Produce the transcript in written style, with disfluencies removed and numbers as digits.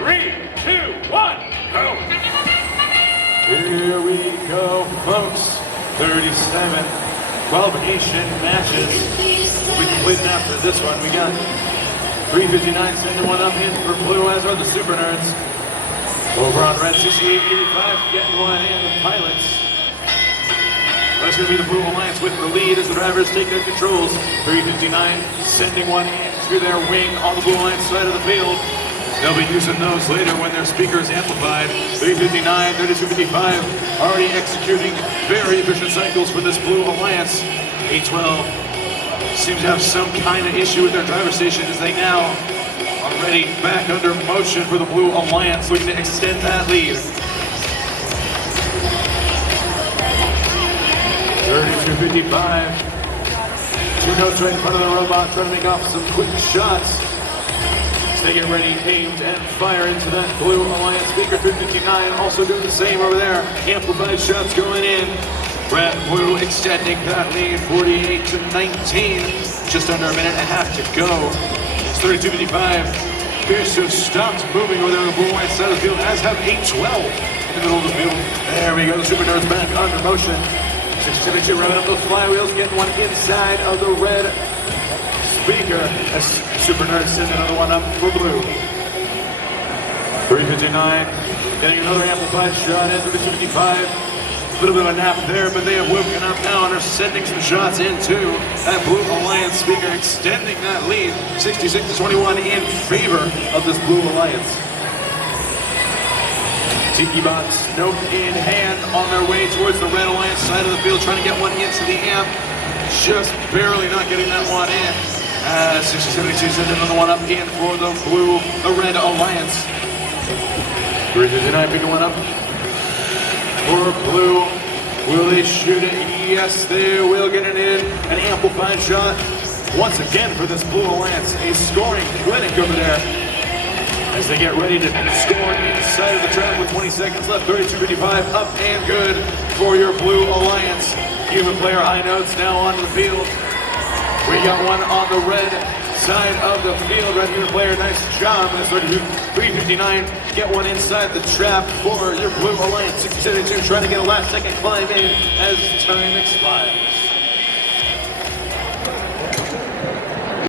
3, 2, 1, go! Here we go, folks. 37 qualification matches. We completed after this one. We got 359 sending one up in for blue, as are the SuperNURDs. Over on red, 6885 getting one in, the pilots. That's going to be the Blue Alliance with the lead as the drivers take their controls. 359 sending one into their wing on the Blue Alliance side of the field. They'll be using those later when their speakers amplified. 359, 3255 already executing very efficient cycles for this Blue Alliance. 812 seems to have some kind of issue with their driver station as they now already back under motion for the Blue Alliance, looking to extend that lead. 3255. Two notes right in front of the robot, trying to make off some quick shots. As they get ready, aimed and fire into that Blue Alliance speaker. 359 also doing the same over there. Amplified shots going in. Red Blue extending that lead, 48 to 19. Just under a minute and a half to go. 3255 appears to have stopped moving over there on the Blue Alliance side of the field, as have 812 in the middle of the field. There we go, the SuperNURDs back under motion. 672 revving up those flywheels, getting one inside of the red speaker. As SuperNURDs send another one up for blue. 359 getting another amplified shot in for the 255. A little bit of a nap there, but they have woken up now and are sending some shots into that Blue Alliance speaker, extending that lead 66 to 21 in favor of this Blue Alliance. Tiki bots, note in hand, on their way towards the Red Alliance side of the field, trying to get one into the amp. Just barely not getting that one in. 6072 sending another one up in for the Red Alliance. 359 picking one up for blue. Will they shoot it? Yes, they will get it in. An amplified shot once again for this Blue Alliance. A scoring clinic over there as they get ready to score inside of the track with 20 seconds left. 3255 up and good for your Blue Alliance. Human player high notes now onto the field. We got one on the red side of the field. Red human player, nice job. That's 359. Get one inside the trap for your Blue Alliance. 672 trying to get a last second climb in as time expires.